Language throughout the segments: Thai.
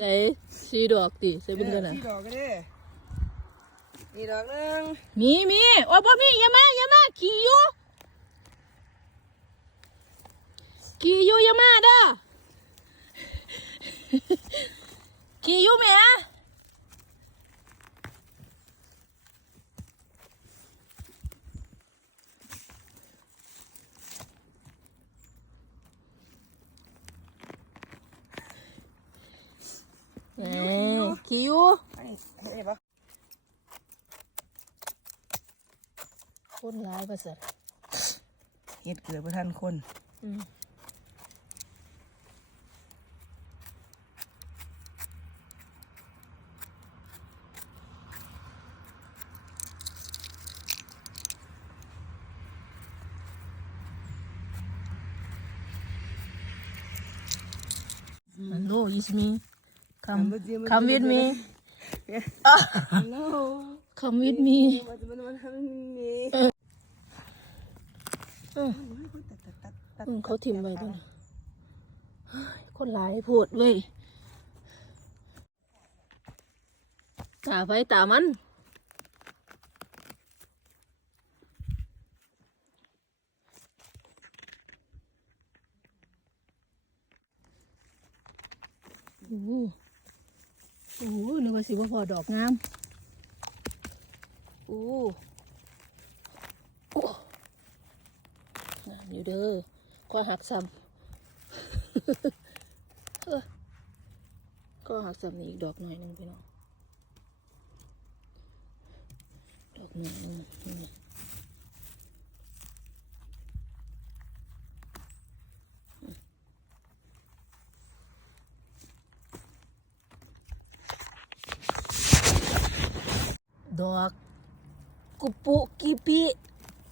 ใส่สีดอกติใส่เป็นกันนะสี่ดอกก็ได้นี่ดอกหนึงมีมีโอ้ยบ่มีอย่ามาอย่ามาขี่อยู่ขี่อยู่อย่ามาเด้อขี่อยู่แหม่ เอ้ยขี่อยู่ไอ้เห็นปะคนร้ายประเสริฐเห็ดเกลือประทันคนอืมฮัลโหล is me come come with me no come with me มันมันมันมันมีเอออืมเขาถิ่มไว้ด้วยนะเฮ้ยคนหลายโพดเว้ยตาไปตามัน โอ้ โอ้โหนึกว่าสิว่าพอดอกงามโอ้โอ้งามอยู่เด้อก็หักซ้ำก็หักซ้ำนี่อีกดอกหน่อยหนึงพี่น้องดอกหน่อยหนึง ดอกกุปุกิปิ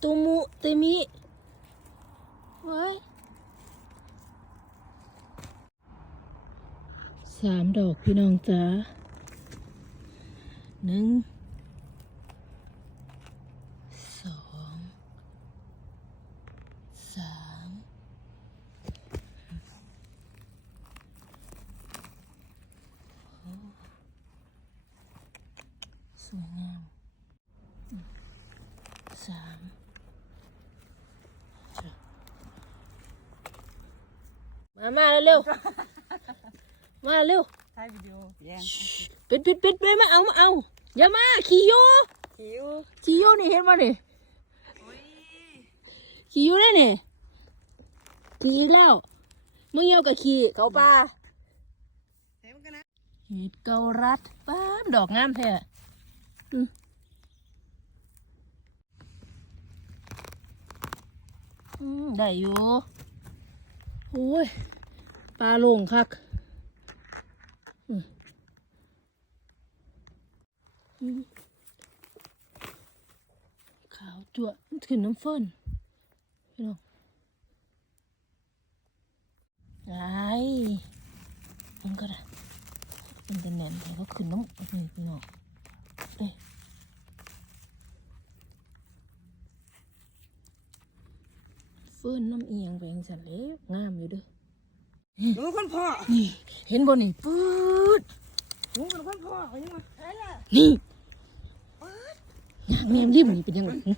ตุมุติมิไว้สามดอกพี่น้องจ๋าหนึ่งสองสามโอ้ สวยงามอืมสามจ้ะมามาเร็วๆมาเร็วถ่ายวิดีโอแย่งปิดปิดปิดไปมาเอามาเอาอย่ามาขี่โยคิวขี่โยนี่เห็นมานี่ขี่โยได้นี่ขี่อีกแล้วมึงเหี่ยวกับขี่เขาป่าเต็มกันนะเห็ดเกาลัดป้ามดอกงามแท้อืมอืม ได้อยู่โอ้ย ปลาโลงคักขาวจั่วขึ้นน้ำเฟินพี่น้องไอ้มันก็ได้มันจะแหนมแต่ก็ขึ้นน้ำนี่พี่น้อง เอ้ยเฟิ่นน้ำเอียงไปยังสันเล็กงามอยู่เด้อหนูคนพ่อ นี่ เห็นบ่นี่ปื๊ดหนูคนคนพ่อเขายังไงอะไรล่ะนี่งามแมมริมนี่เป็นยังไงหึ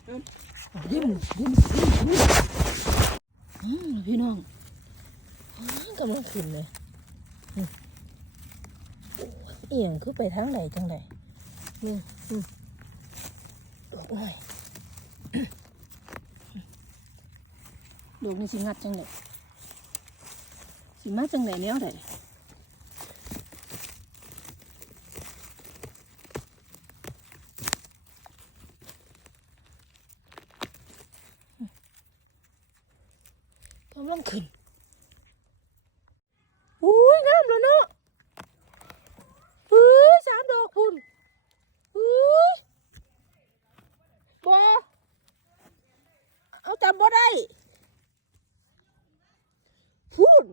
ริมริมริมริมอืมพี่น้องอ้าวกำลังขึ้นเลยอืมโอ้ยเอียงคือไปทางไหนจังไหน นี่อืมโอ้ยลูกนี่สิงัดจังไหนสิมาจังไหนแนวไหนกำลังขึ้น อุ้ยงามแล้วเนาะอุ้ยสามดอกพุ่นอุ้ยบอเอา จำบ่ได้พุ่น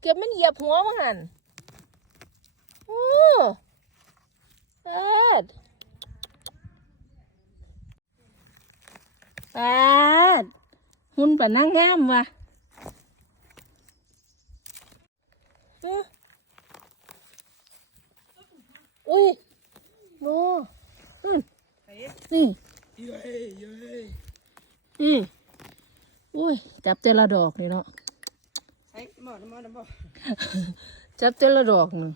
เก็บมันเหยียบหัวมั้งหันโอ้แปดแปดหุ่นปะนั่งงามว่ะเอ้ออุ้ยโนอืมใส่นี่ เย้ยเย้ย อืมอุ้ ยจับเจละดอกนี่เนาะใส่หมอน้ำมันน้ำบ่จับเจละดอกหนึ่ง